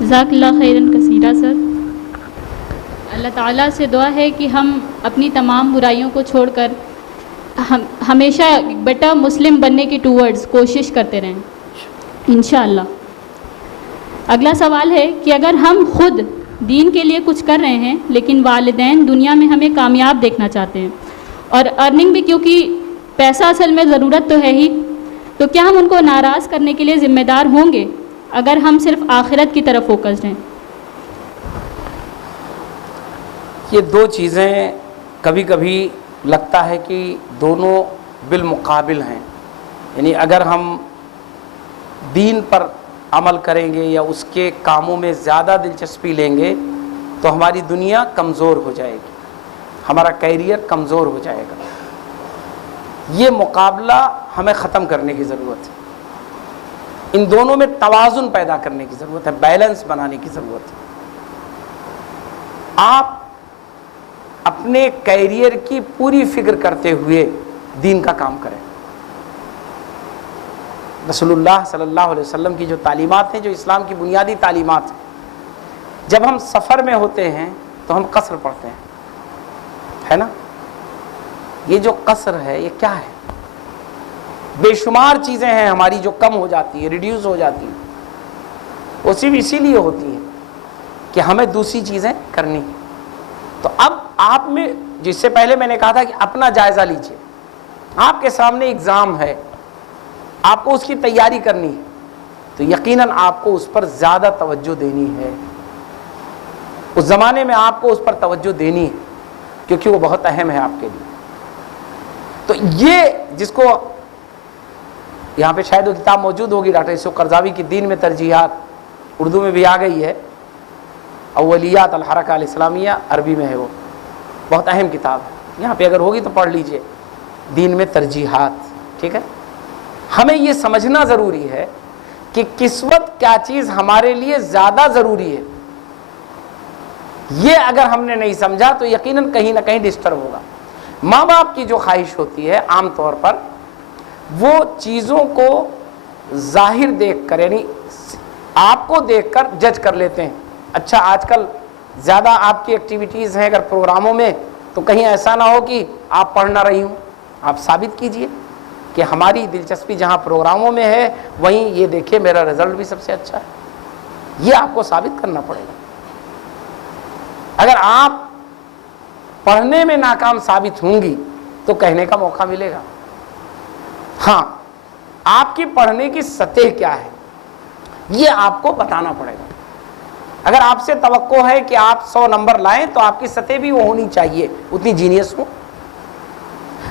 جزاک اللہ خیرن کثیرہ سر. اللہ تعالیٰ سے دعا ہے کہ ہم اپنی تمام برائیوں کو چھوڑ کر ہمیشہ بیٹر مسلم بننے کی ٹورڈز کوشش کرتے رہیں انشاءاللہ. اگلا سوال ہے کہ اگر ہم خود دین کے لیے کچھ کر رہے ہیں لیکن والدین دنیا میں ہمیں کامیاب دیکھنا چاہتے ہیں اور ارننگ بھی، کیونکہ پیسہ اصل میں ضرورت تو ہے ہی، تو کیا ہم ان کو ناراض کرنے کے لیے ذمہ دار ہوں گے اگر ہم صرف آخرت کی طرف فوکسڈ ہیں؟ یہ دو چیزیں کبھی کبھی لگتا ہے کہ دونوں بالمقابل ہیں. یعنی اگر ہم دین پر عمل کریں گے یا اس کے کاموں میں زیادہ دلچسپی لیں گے تو ہماری دنیا کمزور ہو جائے گی، ہمارا کیریئر کمزور ہو جائے گا. یہ مقابلہ ہمیں ختم کرنے کی ضرورت ہے. ان دونوں میں توازن پیدا کرنے کی ضرورت ہے، بیلنس بنانے کی ضرورت ہے. آپ اپنے کیریئر کی پوری فکر کرتے ہوئے دین کا کام کریں. رسول اللہ صلی اللہ علیہ وسلم کی جو تعلیمات ہیں، جو اسلام کی بنیادی تعلیمات ہیں، جب ہم سفر میں ہوتے ہیں تو ہم قصر پڑھتے ہیں، ہے نا؟ یہ جو قصر ہے یہ کیا ہے؟ بے شمار چیزیں ہیں ہماری جو کم ہو جاتی ہیں، ریڈیوس ہو جاتی ہیں. وہ صرف اسی لیے ہوتی ہیں کہ ہمیں دوسری چیزیں کرنی ہیں. تو اب آپ میں، جس سے پہلے میں نے کہا تھا کہ اپنا جائزہ لیجئے. آپ کے سامنے اگزام ہے، آپ کو اس کی تیاری کرنی ہے، تو یقیناً آپ کو اس پر زیادہ توجہ دینی ہے. اس زمانے میں آپ کو اس پر توجہ دینی ہے کیونکہ وہ بہت اہم ہے آپ کے لیے. تو یہ جس کو یہاں پہ شاید وہ کتاب موجود ہوگی، ڈاکٹر یوسف قرضاوی کی دین میں ترجیحات، اردو میں بھی آ گئی ہے، اولیات الحرکہ الاسلامیہ، عربی میں ہے. وہ بہت اہم کتاب ہے، یہاں پہ اگر ہوگی تو پڑھ لیجئے، دین میں ترجیحات. ٹھیک ہے، ہمیں یہ سمجھنا ضروری ہے کہ کس وقت کیا چیز ہمارے لیے زیادہ ضروری ہے. یہ اگر ہم نے نہیں سمجھا تو یقیناً کہیں نہ کہیں ڈسٹرب ہوگا. ماں باپ کی جو خواہش ہوتی ہے عام طور پر، وہ چیزوں کو ظاہر دیکھ کر، یعنی آپ کو دیکھ کر جج کر لیتے ہیں. اچھا آج کل زیادہ آپ کی ایکٹیویٹیز ہیں اگر پروگراموں میں، تو کہیں ایسا نہ ہو کہ آپ پڑھ نہ رہی ہوں. آپ ثابت کیجئے کہ ہماری دلچسپی جہاں پروگراموں میں ہے وہیں یہ دیکھیں میرا رزلٹ بھی سب سے اچھا ہے. یہ آپ کو ثابت کرنا پڑے گا. اگر آپ پڑھنے میں ناکام ثابت ہوں گی تو کہنے کا موقع ملے گا. ہاں، آپ کی پڑھنے کی سطح کیا ہے یہ آپ کو بتانا پڑے گا. اگر آپ سے توقع ہے کہ آپ 100 نمبر لائیں تو آپ کی سطح بھی وہ ہونی چاہیے اتنی جینیس ہو.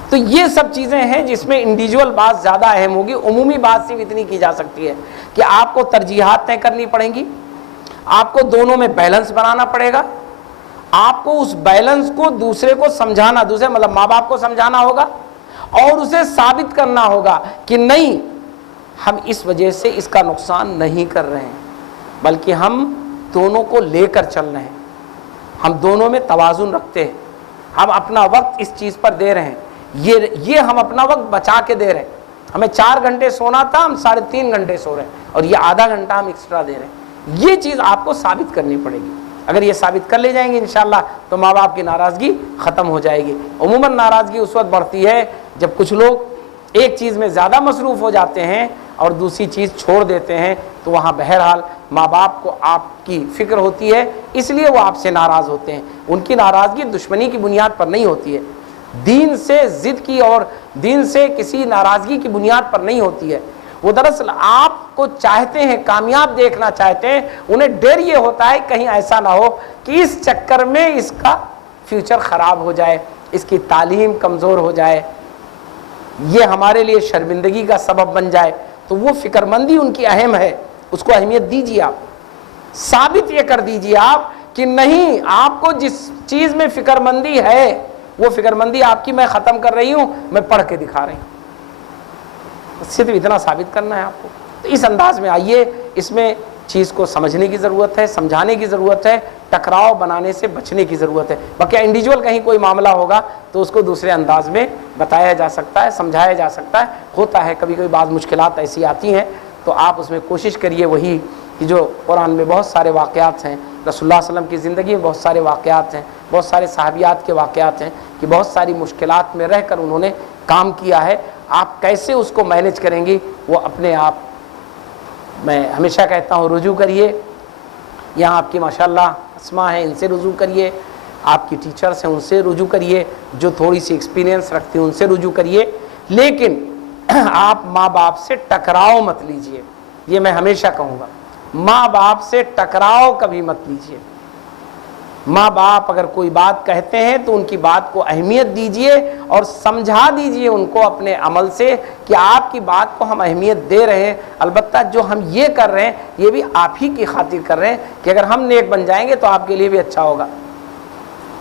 تو یہ سب چیزیں ہیں جس میں انڈیویجول بات زیادہ اہم ہوگی. عمومی بات صرف اتنی کی جا سکتی ہے کہ آپ کو ترجیحات طے کرنی پڑیں گی، آپ کو دونوں میں بیلنس بنانا پڑے گا. آپ کو اس بیلنس کو دوسرے کو سمجھانا، دوسرے مطلب ماں باپ کو سمجھانا ہوگا اور اسے ثابت کرنا ہوگا کہ نہیں، ہم اس وجہ سے اس کا نقصان نہیں کر رہے ہیں بلکہ ہم دونوں کو لے کر چل رہے ہیں، ہم دونوں میں توازن رکھتے ہیں، ہم اپنا وقت اس چیز پر دے رہے ہیں. یہ ہم اپنا وقت بچا کے دے رہے ہیں. ہمیں 4 گھنٹے سونا تھا، ہم 3.5 گھنٹے سو رہے ہیں اور یہ آدھا گھنٹہ ہم ایکسٹرا دے رہے ہیں. یہ چیز آپ کو ثابت کرنی پڑے گی. اگر یہ ثابت کر لے جائیں گے انشاءاللہ تو ماں باپ کی ناراضگی ختم ہو جائے گی. عموماً ناراضگی اس وقت بڑھتی ہے جب کچھ لوگ ایک چیز میں زیادہ مصروف ہو جاتے ہیں اور دوسری چیز چھوڑ دیتے ہیں. تو وہاں بہرحال ماں باپ کو آپ کی فکر ہوتی ہے، اس لیے وہ آپ سے ناراض ہوتے ہیں. ان کی ناراضگی دشمنی کی بنیاد پر نہیں ہوتی ہے، دین سے ضد کی اور دین سے کسی ناراضگی کی بنیاد پر نہیں ہوتی ہے. وہ دراصل آپ کو چاہتے ہیں، کامیاب دیکھنا چاہتے ہیں. انہیں ڈر یہ ہوتا ہے کہیں ایسا نہ ہو کہ اس چکر میں اس کا فیوچر خراب ہو جائے، اس کی تعلیم کمزور ہو جائے، یہ ہمارے لیے شرمندگی کا سبب بن جائے. تو وہ فکر مندی ان کی اہم ہے، اس کو اہمیت دیجیے. آپ ثابت یہ کر دیجیے آپ کہ نہیں، آپ کو جس چیز میں فکر مندی ہے وہ فکر مندی آپ کی میں ختم کر رہی ہوں، میں پڑھ کے دکھا رہی ہوں. صرف اتنا ثابت کرنا ہے آپ کو. تو اس انداز میں آئیے، اس میں چیز کو سمجھنے کی ضرورت ہے، سمجھانے کی ضرورت ہے، ٹکراؤ بنانے سے بچنے کی ضرورت ہے. باقی انڈیویجول کہیں کوئی معاملہ ہوگا تو اس کو دوسرے انداز میں بتایا جا سکتا ہے، سمجھایا جا سکتا ہے. ہوتا ہے کبھی کبھی بعض مشکلات ایسی آتی ہیں تو آپ اس میں کوشش کریے وہی کہ جو قرآن میں بہت سارے واقعات ہیں، رسول اللہ صلی اللہ علیہ وسلم کی زندگی میں بہت سارے واقعات ہیں، بہت سارے صحابیات کے واقعات ہیں کہ بہت ساری مشکلات میں رہ کر انہوں نے کام کیا ہے. آپ کیسے اس کو مینیج کریں گی وہ اپنے آپ. میں ہمیشہ کہتا ہوں رجوع کریے. یہاں آپ کی ماشاءاللہ اسماء ہیں، ان سے رجوع کریے. آپ کی ٹیچرس ہیں، ان سے رجوع کریے. جو تھوڑی سی ایکسپیرینس رکھتی ہیں ان سے رجوع کریے. لیکن آپ ماں باپ سے ٹکراؤ مت لیجئے. یہ میں ہمیشہ کہوں گا، ماں باپ سے ٹکراؤ کبھی مت لیجئے. ماں باپ اگر کوئی بات کہتے ہیں تو ان کی بات کو اہمیت دیجئے اور سمجھا دیجئے ان کو اپنے عمل سے کہ آپ کی بات کو ہم اہمیت دے رہے ہیں. البتہ جو ہم یہ کر رہے ہیں یہ بھی آپ ہی کی خاطر کر رہے ہیں کہ اگر ہم نیک بن جائیں گے تو آپ کے لیے بھی اچھا ہوگا.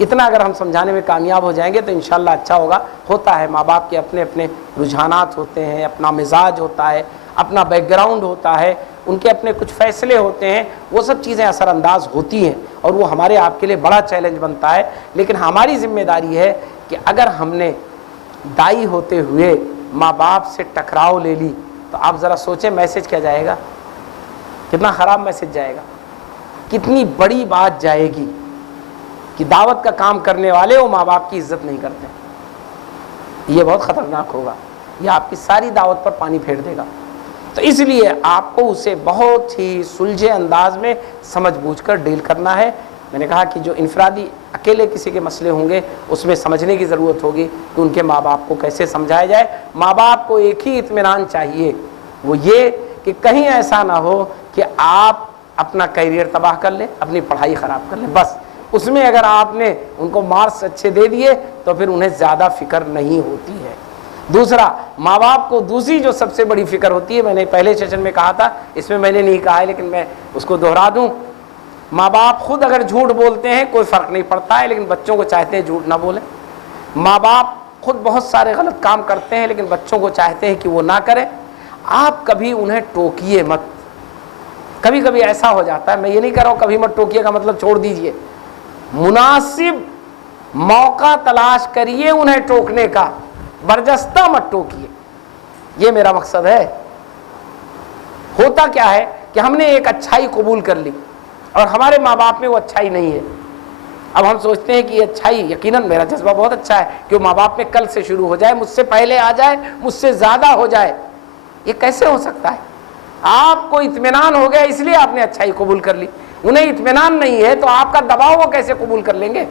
اتنا اگر ہم سمجھانے میں کامیاب ہو جائیں گے تو انشاءاللہ اچھا ہوگا. ہوتا ہے ماں باپ کے اپنے اپنے رجحانات ہوتے ہیں، اپنا مزاج ہوتا ہے، اپنا بیک گراؤنڈ ہوتا ہے، ان کے اپنے کچھ فیصلے ہوتے ہیں. وہ سب چیزیں اثر انداز ہوتی ہیں اور وہ ہمارے آپ کے لیے بڑا چیلنج بنتا ہے. لیکن ہماری ذمہ داری ہے کہ اگر ہم نے دائی ہوتے ہوئے ماں باپ سے ٹکراؤ لے لی تو آپ ذرا سوچیں میسج کیا جائے گا، کتنا خراب میسج جائے گا، کتنی بڑی بات جائے گی کہ دعوت کا کام کرنے والے وہ ماں باپ کی عزت نہیں کرتے. یہ بہت خطرناک ہوگا، یہ آپ کی ساری دعوت پر پانی پھیر دے گا. تو اس لیے آپ کو اسے بہت ہی سلجھے انداز میں سمجھ بوجھ کر ڈیل کرنا ہے. میں نے کہا کہ جو انفرادی اکیلے کسی کے مسئلے ہوں گے اس میں سمجھنے کی ضرورت ہوگی کہ ان کے ماں باپ کو کیسے سمجھایا جائے. ماں باپ کو ایک ہی اطمینان چاہیے، وہ یہ کہ کہیں ایسا نہ ہو کہ آپ اپنا کیریئر تباہ کر لیں، اپنی پڑھائی خراب کر لیں. بس اس میں اگر آپ نے ان کو مارکس اچھے دے دیے تو پھر انہیں زیادہ فکر نہیں ہوتی ہے. دوسرا، ماں باپ کو دوسری جو سب سے بڑی فکر ہوتی ہے، میں نے پہلے سیشن میں کہا تھا، اس میں نے نہیں کہا ہے لیکن میں اس کو دہرا دوں. ماں باپ خود اگر جھوٹ بولتے ہیں کوئی فرق نہیں پڑتا ہے، لیکن بچوں کو چاہتے ہیں جھوٹ نہ بولیں. ماں باپ خود بہت سارے غلط کام کرتے ہیں لیکن بچوں کو چاہتے ہیں کہ وہ نہ کریں. آپ کبھی انہیں ٹوکیے مت. کبھی کبھی ایسا ہو جاتا ہے، میں یہ نہیں کہہ رہا ہوں کبھی مت ٹوکیے کا مطلب چھوڑ دیجئے، مناسب موقع تلاش کریے انہیں ٹوکنے کا، برجستہ مت ٹوکیے. یہ میرا مقصد ہے. ہوتا کیا ہے کہ ہم نے ایک اچھائی قبول کر لی اور ہمارے ماں باپ میں وہ اچھائی نہیں ہے. اب ہم سوچتے ہیں کہ یہ اچھائی، یقیناً میرا جذبہ بہت اچھا ہے کہ وہ ماں باپ میں کل سے شروع ہو جائے، مجھ سے پہلے آ جائے، مجھ سے زیادہ ہو جائے. یہ کیسے ہو سکتا ہے؟ آپ کو اطمینان ہو گیا اس لیے آپ نے اچھائی قبول کر لی. انہیں اطمینان نہیں ہے تو آپ کا دباؤ وہ کیسے قبول کر لیں گے؟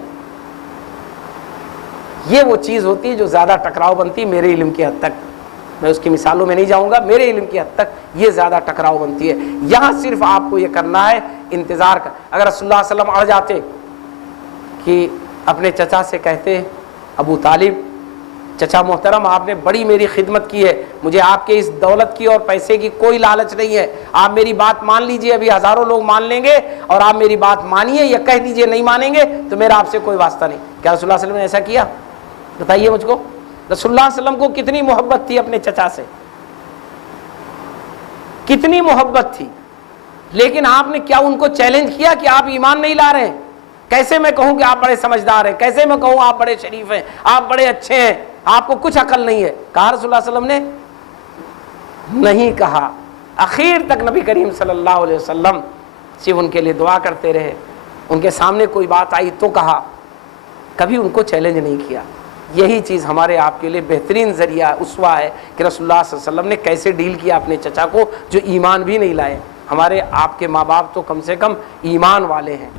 یہ وہ چیز ہوتی ہے جو زیادہ ٹکراؤ بنتی. میرے علم کی حد تک، میں اس کی مثالوں میں نہیں جاؤں گا، میرے علم کی حد تک یہ زیادہ ٹکراؤ بنتی ہے. یہاں صرف آپ کو یہ کرنا ہے انتظار کا. اگر رسول اللہ صلی اللہ علیہ وسلم اڑ جاتے کہ اپنے چچا سے کہتے، ابو طالب چچا محترم آپ نے بڑی میری خدمت کی ہے، مجھے آپ کے اس دولت کی اور پیسے کی کوئی لالچ نہیں ہے، آپ میری بات مان لیجئے، ابھی ہزاروں لوگ مان لیں گے اور آپ میری بات مانیے یا کہہ دیجئے نہیں مانیں گے تو میرا آپ سے کوئی واسطہ نہیں. کیا رسول اللہ صلی اللہ علیہ وسلم نے ایسا کیا؟ بتائیے مجھ کو. رسول اللہ صلی اللہ علیہ وسلم کو کتنی محبت تھی اپنے چچا سے، کتنی محبت تھی، لیکن آپ نے کیا ان کو چیلنج کیا کہ آپ ایمان نہیں لا رہے ہیں؟ کیسے میں کہوں کہ آپ بڑے سمجھدار ہیں، کیسے میں کہوں آپ بڑے شریف ہیں، آپ بڑے اچھے ہیں، آپ کو کچھ عقل نہیں ہے؟ کہا رسول اللہ صلی اللہ علیہ وسلم نے؟ نہیں کہا. اخیر تک نبی کریم صلی اللہ علیہ وسلم صرف ان کے لیے دعا کرتے رہے. ان کے سامنے کوئی بات آئی تو کہا، کبھی ان کو چیلنج نہیں کیا. یہی چیز ہمارے آپ کے لیے بہترین ذریعہ اسوہ ہے کہ رسول اللہ صلی اللہ علیہ وسلم نے کیسے ڈیل کیا اپنے چچا کو جو ایمان بھی نہیں لائے. ہمارے آپ کے ماں باپ تو کم سے کم ایمان والے ہیں،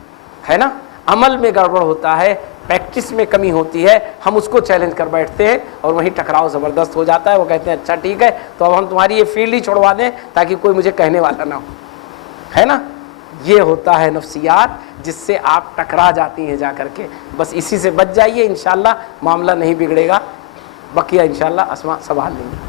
ہے نا. عمل میں گڑبڑ ہوتا ہے، پریکٹس میں کمی ہوتی ہے، ہم اس کو چیلنج کر بیٹھتے ہیں اور وہیں ٹکراؤ زبردست ہو جاتا ہے. وہ کہتے ہیں اچھا ٹھیک ہے تو اب ہم تمہاری یہ فیلڈ ہی چھوڑوا دیں تاکہ کوئی مجھے کہنے والا نہ ہو، ہے نا. یہ ہوتا ہے نفسیات جس سے آپ ٹکرا جاتی ہیں جا کر کے. بس اسی سے بچ جائیے، انشاءاللہ معاملہ نہیں بگڑے گا. بقیہ انشاءاللہ اسماء سنبھال لیں گے.